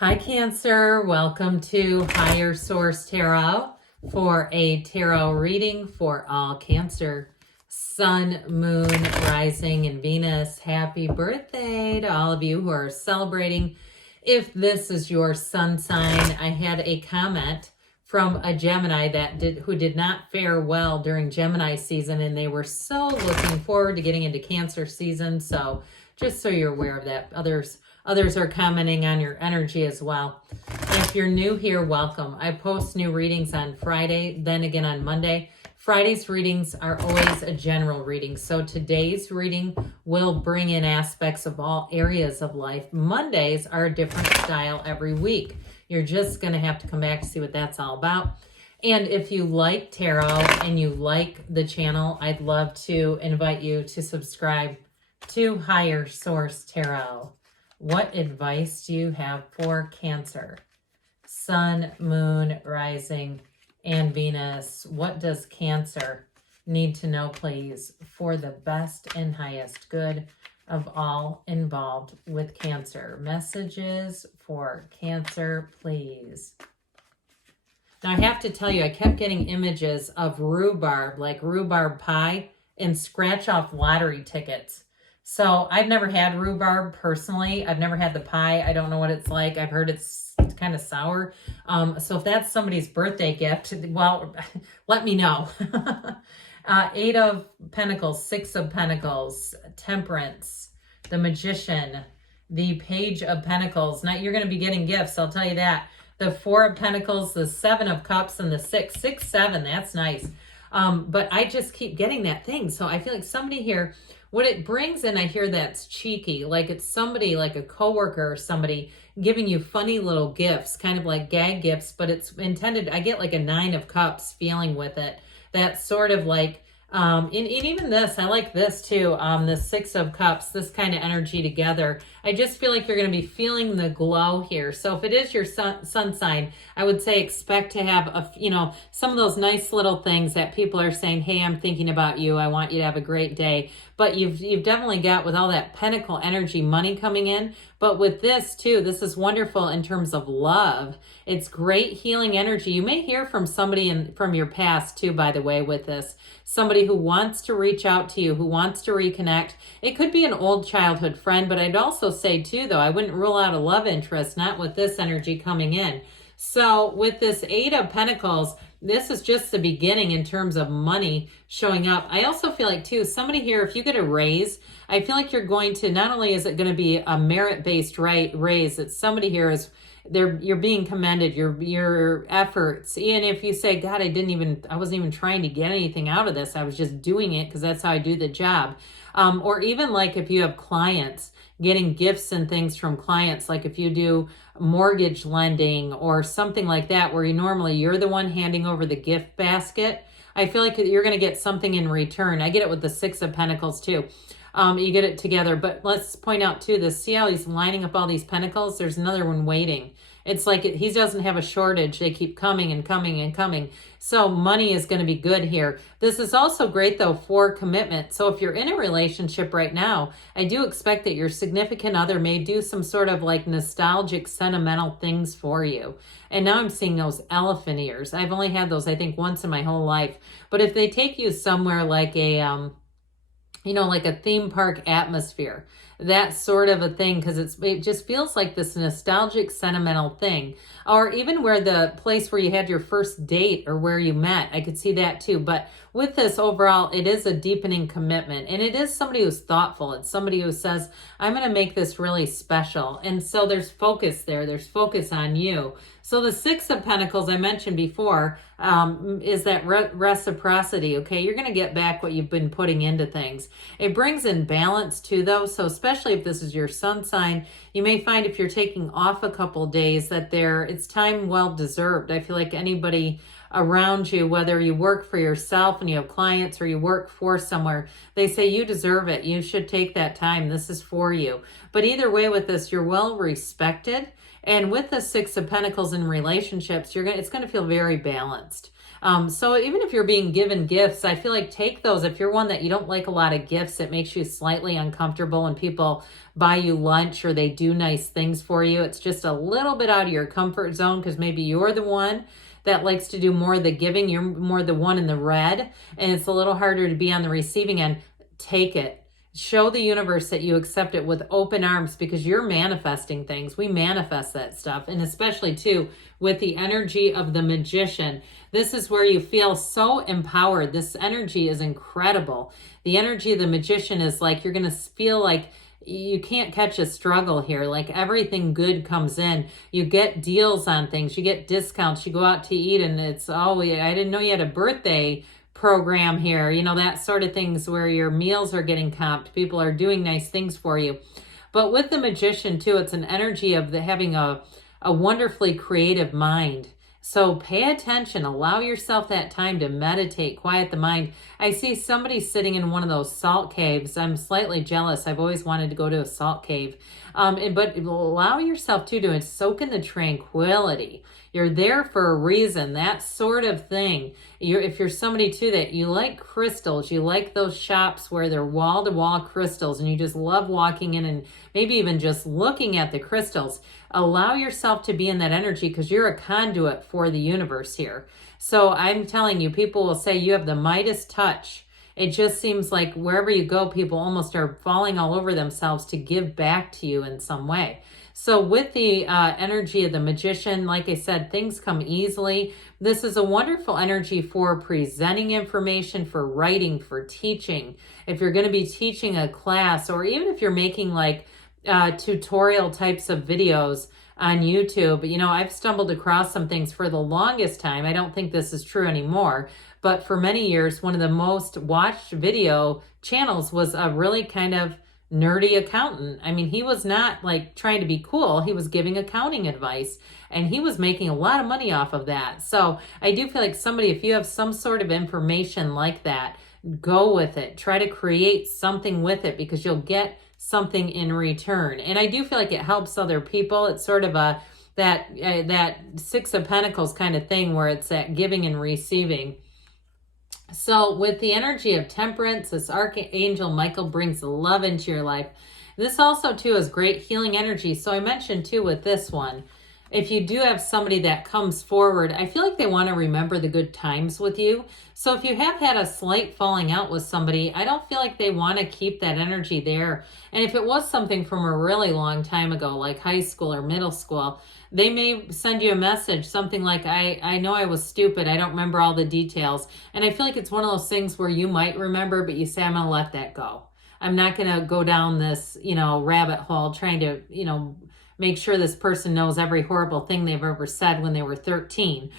Hi, Cancer. Welcome to Higher Source Tarot for a tarot reading for all Cancer. Sun, Moon, Rising, and Venus. Happy birthday to all of you who are celebrating. If this is your sun sign, I had a comment from a Gemini who did not fare well during Gemini season, and they were so looking forward to getting into Cancer season. So just so you're aware of that, others are commenting on your energy as well. And if you're new here, welcome. I post new readings on Friday, then again on Monday. Friday's readings are always a general reading. So today's reading will bring in aspects of all areas of life. Mondays are a different style every week. You're just going to have to come back to see what that's all about. And if you like tarot and you like the channel, I'd love to invite you to subscribe to Higher Source Tarot. What advice do you have for Cancer? Sun, Moon, Rising, and Venus. What does Cancer need to know, please, for the best and highest good of all involved with Cancer? Messages for Cancer, please. Now, I have to tell you, I kept getting images of rhubarb, like rhubarb pie, and scratch-off lottery tickets. So I've never had rhubarb personally. I've never had the pie. I don't know what it's like. I've heard it's kind of sour. So if that's somebody's birthday gift, well, let me know. Eight of Pentacles, Six of Pentacles, Temperance, the Magician, the Page of Pentacles. Now you're going to be getting gifts, I'll tell you that. The Four of Pentacles, the Seven of Cups, and the Six, 7, that's nice. But I just keep getting that thing. So I feel like somebody here, what it brings in, I hear that's cheeky, like it's somebody, like a coworker or somebody giving you funny little gifts, kind of like gag gifts, but it's intended, I get like a Nine of Cups feeling with it. That's sort of like, and even this, I like this too, the Six of Cups, this kind of energy together. I just feel like you're going to be feeling the glow here. So if it is your sun sign, I would say expect to have some of those nice little things that people are saying, hey, I'm thinking about you. I want you to have a great day. But you've definitely got, with all that Pentacle energy, money coming in. But with this too, this is wonderful in terms of love. It's great healing energy. You may hear from somebody from your past too, by the way, with this. Somebody who wants to reach out to you, who wants to reconnect. It could be an old childhood friend, but I'd also say too, though, I wouldn't rule out a love interest, not with this energy coming in. So with this Eight of Pentacles, this is just the beginning in terms of money showing up. I also feel like too, somebody here, if you get a raise, I feel like you're going to, not only is it going to be a merit-based raise, that somebody here is, you're being commended, your efforts. And if you say, God, I wasn't even trying to get anything out of this. I was just doing it because that's how I do the job. Or even like if you have clients, getting gifts and things from clients, like if you do mortgage lending or something like that, where you're the one handing over the gift basket. I feel like you're going to get something in return. I get it with the Six of Pentacles too. You get it together, but let's point out too, this, see how he's lining up all these pentacles? There's another one waiting. It's like he doesn't have a shortage. They keep coming and coming and coming. So money is going to be good here. This is also great though for commitment. So if you're in a relationship right now, I do expect that your significant other may do some sort of like nostalgic, sentimental things for you. And now I'm seeing those elephant ears. I've only had those, I think, once in my whole life. But if they take you somewhere like a, like a theme park atmosphere, that sort of a thing, because it just feels like this nostalgic, sentimental thing. Or even where the place where you had your first date or where you met, I could see that too. But with this overall, it is a deepening commitment, and it is somebody who's thoughtful. It's somebody who says, I'm going to make this really special. And so there's focus there. There's focus on you. So the Six of Pentacles I mentioned before is that reciprocity, okay? You're going to get back what you've been putting into things. It brings in balance too, though. So especially if this is your sun sign, you may find if you're taking off a couple days that it's time well deserved. I feel like anybody around you, whether you work for yourself and you have clients or you work for somewhere, they say you deserve it. You should take that time. This is for you. But either way with this, you're well respected. And with the Six of Pentacles in relationships, it's going to feel very balanced. So even if you're being given gifts, I feel like take those. If you're one that you don't like a lot of gifts, it makes you slightly uncomfortable when people buy you lunch or they do nice things for you. It's just a little bit out of your comfort zone because maybe you're the one that likes to do more of the giving. You're more the one in the red, and it's a little harder to be on the receiving end. Take it. Show the universe that you accept it with open arms because you're manifesting things. We manifest that stuff. And especially too, with the energy of the magician, this is where you feel so empowered. This energy is incredible. The energy of the magician is like, you're going to feel like you can't catch a struggle here. Like everything good comes in. You get deals on things. You get discounts. You go out to eat and it's, oh, I didn't know you had a birthday program here, that sort of things where your meals are getting comped. People are doing nice things for you. But with the magician too, it's an energy of having a wonderfully creative mind. So pay attention, allow yourself that time to meditate, quiet the mind. I see somebody sitting in one of those salt caves. I'm slightly jealous. I've always wanted to go to a salt cave. But allow yourself to soak in the tranquility. You're there for a reason, that sort of thing. If you're somebody too that you like crystals, you like those shops where they're wall-to-wall crystals and you just love walking in and maybe even just looking at the crystals, allow yourself to be in that energy because you're a conduit for the universe here. So I'm telling you, people will say you have the Midas touch. It just seems like wherever you go, people almost are falling all over themselves to give back to you in some way. So with the energy of the magician, like I said, things come easily. This is a wonderful energy for presenting information, for writing, for teaching. If you're going to be teaching a class, or even if you're making like tutorial types of videos on YouTube, I've stumbled across some things for the longest time. I don't think this is true anymore, but for many years, one of the most watched video channels was a really kind of nerdy accountant. I mean, he was not like trying to be cool. He was giving accounting advice and he was making a lot of money off of that. So I do feel like somebody, if you have some sort of information like that, go with it. Try to create something with it because you'll get something in return. And I do feel like it helps other people. It's sort of that Six of Pentacles kind of thing where it's that giving and receiving. So with the energy of temperance, this Archangel Michael brings love into your life. This also too is great healing energy. So I mentioned too with this one, if you do have somebody that comes forward, I feel like they want to remember the good times with you. So if you have had a slight falling out with somebody, I don't feel like they want to keep that energy there. And if it was something from a really long time ago, like high school or middle school, they may send you a message, something like, I know I was stupid. I don't remember all the details. And I feel like it's one of those things where you might remember, but you say, I'm going to let that go. I'm not going to go down this, rabbit hole trying to, make sure this person knows every horrible thing they've ever said when they were 13.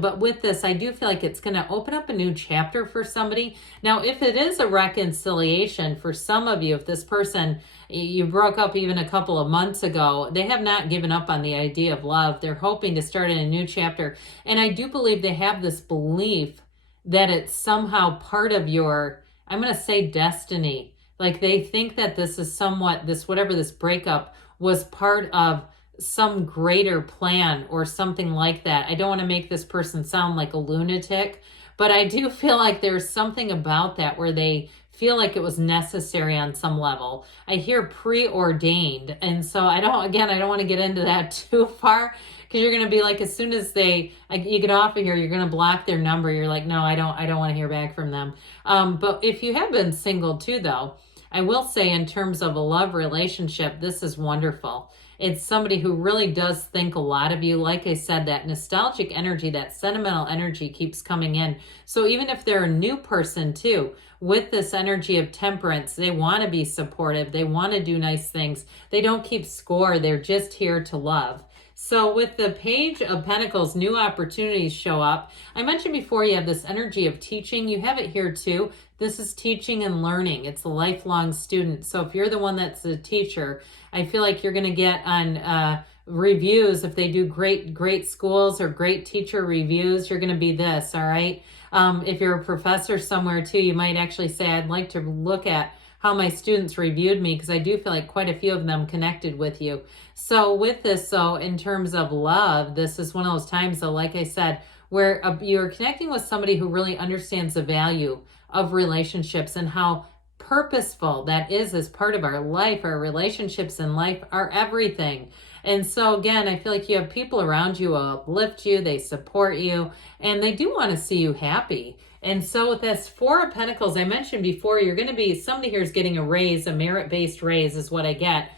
But with this, I do feel like it's going to open up a new chapter for somebody. Now, if it is a reconciliation for some of you, if this person, you broke up even a couple of months ago, they have not given up on the idea of love. They're hoping to start in a new chapter. And I do believe they have this belief that it's somehow part of your, I'm going to say destiny. Like they think that this is somewhat, whatever this breakup was part of some greater plan or something like that. I don't want to make this person sound like a lunatic, but I do feel like there's something about that where they feel like it was necessary on some level. I hear preordained. And so I don't want to get into that too far because you're going to be like, as soon as you get off of here, you're going to block their number. You're like, no, I don't want to hear back from them. But if you have been single too, though, I will say in terms of a love relationship, this is wonderful. It's somebody who really does think a lot of you. Like I said, that nostalgic energy, that sentimental energy keeps coming in. So even if they're a new person too, with this energy of temperance, they want to be supportive. They want to do nice things. They don't keep score. They're just here to love. So with the Page of Pentacles, new opportunities show up. I mentioned before you have this energy of teaching. You have it here too. This is teaching and learning. It's a lifelong student. So if you're the one that's a teacher, I feel like you're going to get on reviews. If they do great schools or great teacher reviews, you're going to be this, all right? If you're a professor somewhere too, you might actually say, I'd like to look at how my students reviewed me because I do feel like quite a few of them connected with you. So with this, in terms of love, this is one of those times though, like I said, where you're connecting with somebody who really understands the value of relationships and how purposeful that is as part of our life. Our relationships in life are everything. And so again, I feel like you have people around you who uplift you, they support you, and they do want to see you happy. And so with this Four of Pentacles, I mentioned before, you're going to be, somebody here is getting a raise, a merit-based raise is what I get.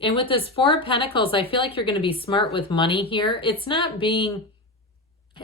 And with this Four of Pentacles, I feel like you're going to be smart with money here. It's not being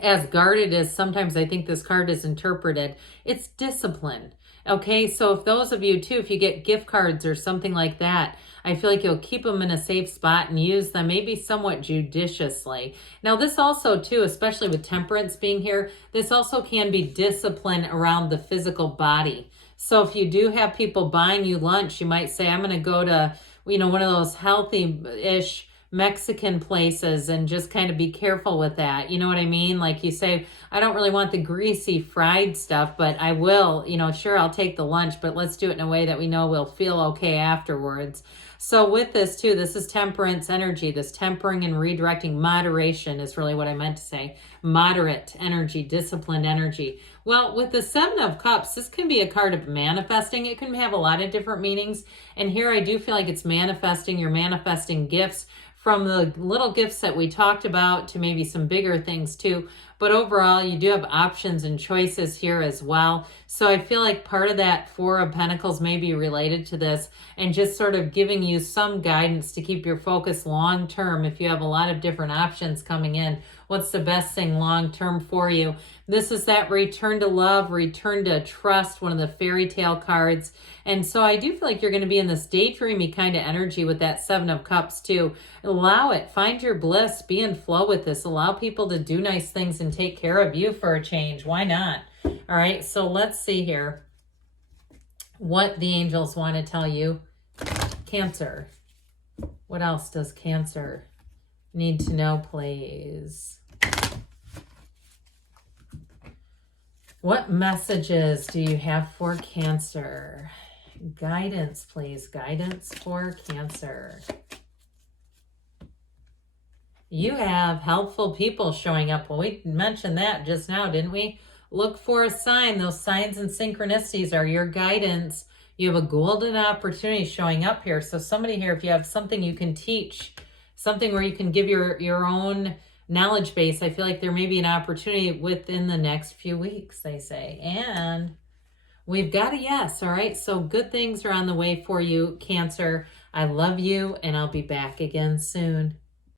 as guarded as sometimes I think this card is interpreted. It's discipline. Okay, so if those of you too, if you get gift cards or something like that, I feel like you'll keep them in a safe spot and use them maybe somewhat judiciously. Now this also too, especially with Temperance being here, this also can be discipline around the physical body. So if you do have people buying you lunch, you might say, I'm going to go to, you know, one of those healthy-ish Mexican places and just kind of be careful with that. You know what I mean? Like you say, I don't really want the greasy fried stuff, but I will, you know, sure, I'll take the lunch, but let's do it in a way that we know we'll feel okay afterwards. So with this too, this is Temperance energy, this tempering and redirecting. Moderation is really what I meant to say. Moderate energy, disciplined energy. Well, with the Seven of Cups, this can be a card of manifesting. It can have a lot of different meanings. And here I do feel like it's manifesting. You're manifesting gifts, from the little gifts that we talked about to maybe some bigger things too. But overall, you do have options and choices here as well. So I feel like part of that Four of Pentacles may be related to this and just sort of giving you some guidance to keep your focus long term. If you have a lot of different options coming in, what's the best thing long term for you? This is that return to love, return to trust, one of the fairy tale cards. And so I do feel like you're going to be in this daydreamy kind of energy with that Seven of Cups too. Allow it. Find your bliss. Be in flow with this. Allow people to do nice things and take care of you for a change. Why not? All right, so let's see here what the angels want to tell you. Cancer. What else does Cancer need to know, please? What messages do you have for Cancer? Guidance, please. Guidance for Cancer. You have helpful people showing up. Well, we mentioned that just now, didn't we? Look for a sign. Those signs and synchronicities are your guidance. You have a golden opportunity showing up here. So somebody here, if you have something you can teach, something where you can give your own knowledge base, I feel like there may be an opportunity within the next few weeks, they say. And we've got a yes, all right? So good things are on the way for you, Cancer. I love you, and I'll be back again soon.